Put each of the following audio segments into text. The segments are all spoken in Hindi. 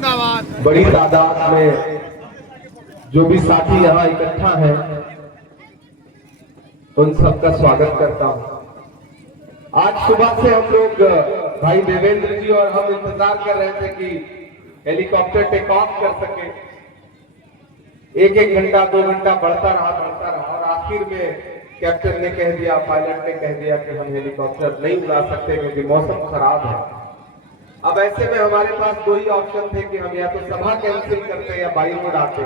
बड़ी तादाद में जो भी साथी यहाँ इकट्ठा हैं, उन सबका स्वागत करता हूँ। आज सुबह से हम लोग भाई देवेंद्र जी और हम इंतजार कर रहे थे कि हेलीकॉप्टर टेक ऑफ कर सके। एक एक घंटा 2 घंटा बढ़ता रहा और आखिर में कैप्टन ने कह दिया, पायलट ने कह दिया कि हम हेलीकॉप्टर नहीं उड़ा सकते क्योंकि मौसम खराब है। अब ऐसे में हमारे पास 2 ही ऑप्शन थे कि हम या तो सभा कैंसिल करते या बाई रोड आते।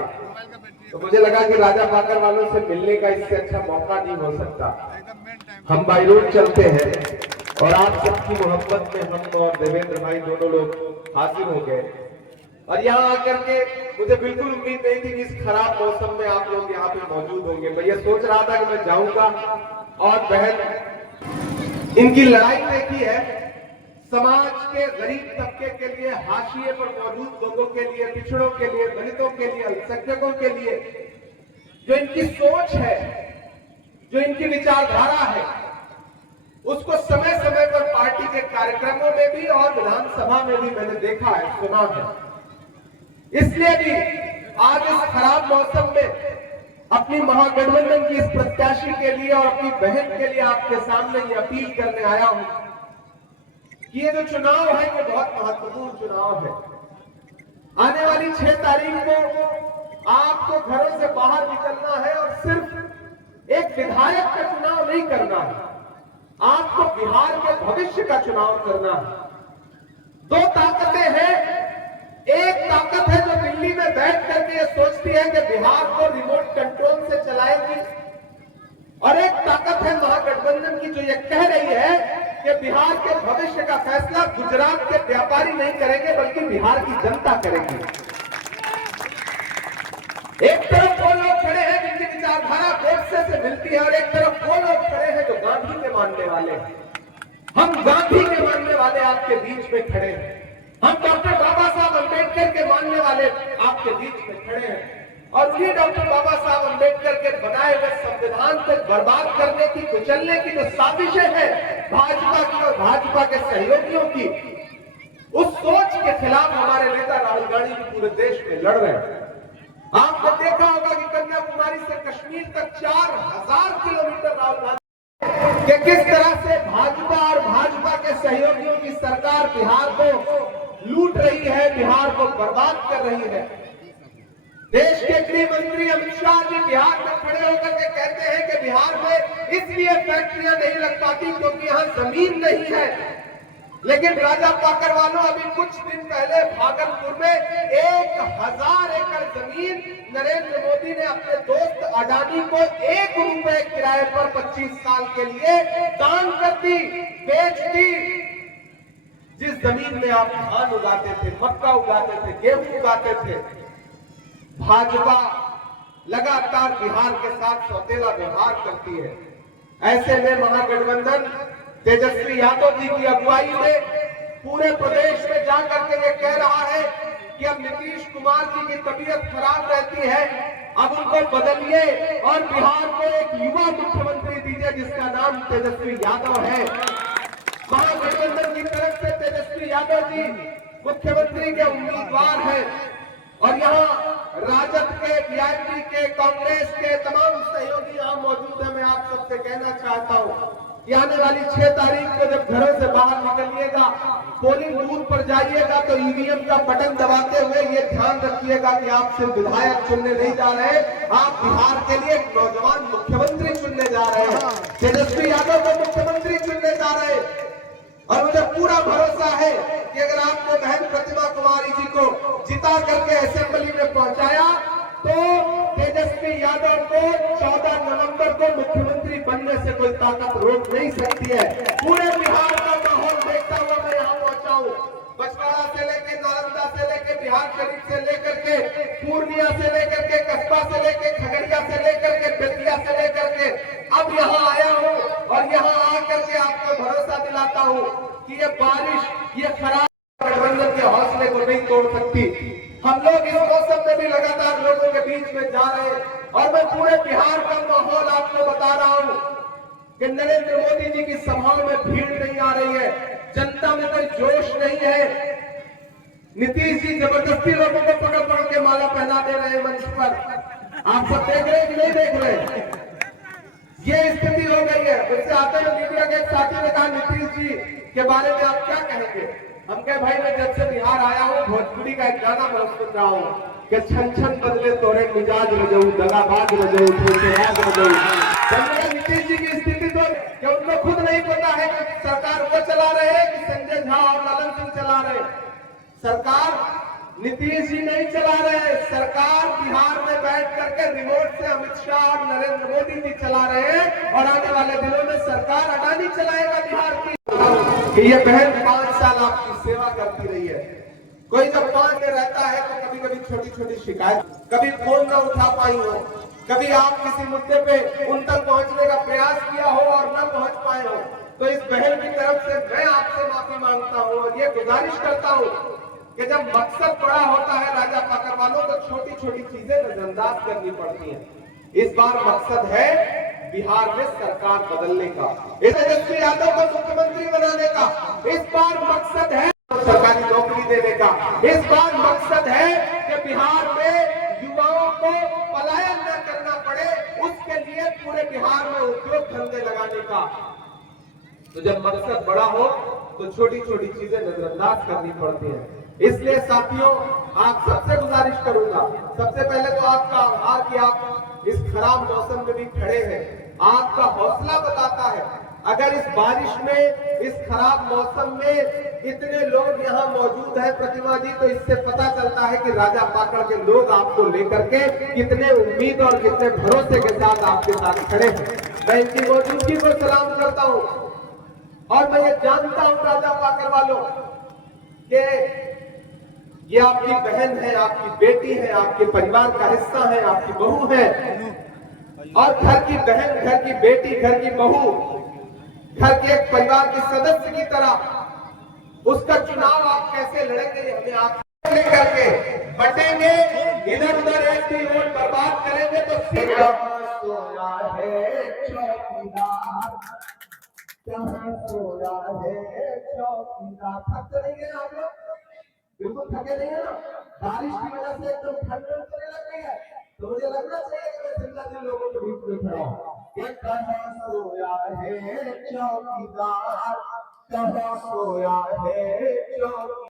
तो मुझे लगा कि राजा पाकर वालों से मिलने का इससे अच्छा मौका नहीं हो सकता। हम बाई रोड चलते हैं और आप सबकी मोहब्बत में हम और देवेंद्र भाई दोनों लोग हाजिर हो गए। और यहाँ आकर के मुझे बिल्कुल उम्मीद नहीं थी कि इस खराब मौसम में आप लोग यहाँ पे मौजूद होंगे। मैं ये सोच रहा था कि मैं जाऊंगा और बहन इनकी लड़ाई देखी है, समाज के गरीब तबके के लिए, हाशिए पर मौजूद लोगों के लिए, पिछड़ों के लिए, दलितों के लिए, अल्पसंख्यकों के लिए, जो इनकी सोच है, जो इनकी विचारधारा है, उसको समय समय पर पार्टी के कार्यक्रमों में भी और विधानसभा में भी मैंने देखा है, सुना है। इसलिए भी आज इस खराब मौसम में अपनी महागठबंधन की इस प्रत्याशी के लिए और अपनी बहन के लिए आपके सामने ये अपील करने आया हूं कि ये जो चुनाव है ये बहुत महत्वपूर्ण चुनाव है। आने वाली 6 तारीख को आपको घरों से बाहर निकलना है और सिर्फ एक विधायक का चुनाव नहीं करना है, आपको बिहार के भविष्य का चुनाव करना है। 2 ताकतें हैं। एक ताकत है जो दिल्ली में बैठ करके ये सोचती है कि बिहार को रिमोट कंट्रोल से चलाएगी, और एक ताकत है महागठबंधन की जो ये कह रही है कि बिहार के भविष्य का फैसला गुजरात के व्यापारी नहीं करेंगे बल्कि बिहार की जनता करेगी। एक तरफ वो लोग खड़े हैं जिनकी विचारधारा गोडसे से मिलती है और एक तरफ वो लोग खड़े हैं जो गांधी के मानने वाले हैं। हम गांधी के मानने वाले आपके बीच में खड़े हैं, हम डॉक्टर बाबा साहब अम्बेडकर के मानने वाले आपके बीच में खड़े हैं। और उन्हीं डॉक्टर बाबा साहब अम्बेडकर के बनाए हुए संविधान को बर्बाद करने की, कुचलने की जो साजिशें हैं भाजपा की और भाजपा के सहयोगियों की, उस सोच के खिलाफ हमारे नेता राहुल गांधी भी पूरे देश में लड़ रहे हैं। आपने देखा होगा कि कन्याकुमारी से कश्मीर तक 4000 किलोमीटर राहुल गांधी कि किस तरह से भाजपा और भाजपा के सहयोगियों की सरकार बिहार को लूट रही है, बिहार को बर्बाद कर रही है। देश के गृह मंत्री अमित शाह जी बिहार में खड़े होकर के कहते हैं कि बिहार में इसलिए फैक्ट्रियां नहीं लग पाती क्योंकि यहाँ जमीन नहीं है। लेकिन राजा पाकर वालों, अभी कुछ दिन पहले भागलपुर में 1000 एकड़ जमीन नरेंद्र मोदी ने अपने दोस्त अडानी को 1 रुपए किराए पर 25 साल के लिए दान कर दी, बेच दी। जिस जमीन में आप धान उगाते थे, मक्का उगाते थे, गेहूं उगाते थे, भाजपा लगातार बिहार के साथ सौतेला व्यवहार करती है। ऐसे में महागठबंधन तेजस्वी यादव जी की अगुवाई में पूरे प्रदेश में जाकर के ये कह रहा है कि अब नीतीश कुमार जी की तबीयत खराब रहती है, अब उनको बदलिए और बिहार को एक युवा मुख्यमंत्री दीजिए जिसका नाम तेजस्वी यादव है। महागठबंधन की तरफ से तेजस्वी यादव जी मुख्यमंत्री के उम्मीदवार हैं और यहाँ राजद के, वीआईपी के, कांग्रेस के तमाम सहयोगी यहाँ मौजूद है। मैं आप सबसे कहना चाहता हूँ कि आने वाली 6 तारीख को जब घरों से बाहर निकलिएगा, पोलिंग बूथ पर जाइएगा तो ईवीएम का बटन दबाते हुए ये ध्यान रखिएगा कि आप सिर्फ विधायक चुनने नहीं जा रहे, आप बिहार के लिए एक नौजवान मुख्यमंत्री चुनने जा रहे हैं, तेजस्वी यादव को मुख्यमंत्री चुनने जा रहे हैं। और मुझे पूरा भरोसा है कि अगर आपने बहन प्रतिमा कुमारी जी को जिता करके असेंबली में पहुंचाया तो तेजस्वी यादव को 14 नवंबर को मुख्यमंत्री बनने से कोई ताकत रोक नहीं सकती है। पूरे बिहार का माहौल देखता हुआ मैं यहाँ पहुंचा हूँ। बछवाड़ा से लेकर, नालंदा से लेकर, बिहार शरीफ से लेकर के, पूर्णिया से लेकर के, कस्बा से लेकर, खगड़िया से लेकर के, बेतिया से लेकर के अब यहाँ आया हूँ और यहाँ आकर के आपको भरोसा दिलाता हूँ कि ये बारिश, ये खराब गठबंधन के हौसले को नहीं तोड़ सकती। हम लोग इस मौसम में भी लगातार लोगों के बीच में जा रहे हैं और मैं पूरे बिहार का माहौल आपको बता रहा हूं कि नरेंद्र मोदी जी की सभाओं में भीड़ नहीं आ रही है, जनता में कोई जोश नहीं है। नीतीश जी जबरदस्ती लोगों को पकड़ पकड़ के माला पहना दे रहे हैं मंच पर। आप सब देख रहे हैं कि नहीं देख रहे? ये स्थिति हो गई है। उससे आते हुए मीडिया के एक साथी ने कहा नीतीश जी के बारे में आप क्या कहेंगे? हम कहे भाई मैं जब से बिहार आया हूँ भोजपुरी का एक गाना मैं सुन रहा हूँ कि छन छन बदले तोरे मिजाज रजऊ दगाबाज रजऊ धोखेबाज रजऊ। नीतीश जी की स्थिति तो कि उनको खुद नहीं पता है कि सरकार वो चला रहे हैं कि संजय झा और ललन सिंह चला रहे हैं। सरकार नीतीश जी नहीं चला रहे, सरकार बिहार में बैठ करके रिमोट से अमित शाह और नरेंद्र मोदी जी चला रहे हैं और आने वाले दिनों में सरकार अडानी चलाएगा बिहार की। कि ये बहन 5 साल आपकी सेवा करती रही है। कोई जब 5 में रहता है तो कभी कभी छोटी छोटी शिकायत, कभी फोन न उठा पाई हो, कभी आप किसी मुद्दे पे उन तक पहुंचने का प्रयास किया हो और न पहुंच पाए हो, तो इस बहन की तरफ से मैं आपसे माफी मांगता हूं और ये गुजारिश करता हूं कि जब मकसद बड़ा होता है राजा पाकर वालों तो छोटी छोटी चीजें नजरअंदाज करनी पड़ती हैं। इस बार मकसद है बिहार में सरकार बदलने का, तेजस्वी यादव को मुख्यमंत्री बनाने का। इस बार मकसद है सरकारी नौकरी देने का। इस बार मकसद है कि बिहार में युवाओं को पलायन न करना पड़े, उसके लिए पूरे बिहार में उद्योग धंधे लगाने का। तो जब मकसद बड़ा हो तो छोटी छोटी चीजें नजरअंदाज करनी पड़ती हैं। इसलिए साथियों आप सबसे गुजारिश करूंगा, सबसे पहले तो आपका आभार कि आप इस खराब मौसम में भी खड़े हैं। आपका हौसला बताता है। अगर इस बारिश में, इस खराब मौसम में इतने लोग यहाँ मौजूद हैं प्रतिमा जी, तो इससे पता चलता है कि राजा पाकड़ के लोग आपको लेकर के कितने उम्मीद और कितने भरोसे के साथ आपके साथ खड़े हैं। मैं इनकी मौजूदगी को सलाम करता हूँ और मैं ये जानता हूँ राजा पाकड़ वालों के ये आपकी बहन है, आपकी बेटी है, आपके परिवार का हिस्सा है, आपकी बहू है। और घर की बहन, घर की बेटी, घर की बहू, घर के एक परिवार के सदस्य की तरह उसका चुनाव आप कैसे लड़ेंगे हमें आप लेकर के बटेंगे, इधर उधर एक भी वोट बर्बाद करेंगे तो सोया है चौकीदार, सोया है चौकीदार। थक तो नहीं गए आप लोग? बिल्कुल थके नहीं है ना? बारिश की वजह से एकदम ठंड लगने लग गई है, तो मुझे लगना चाहिए कि मैं जिंदा दिल लोगों के बीच में खड़ा हूं। एक कहाँ सोया है चौकीदार, कहाँ सोया है चौकीदार।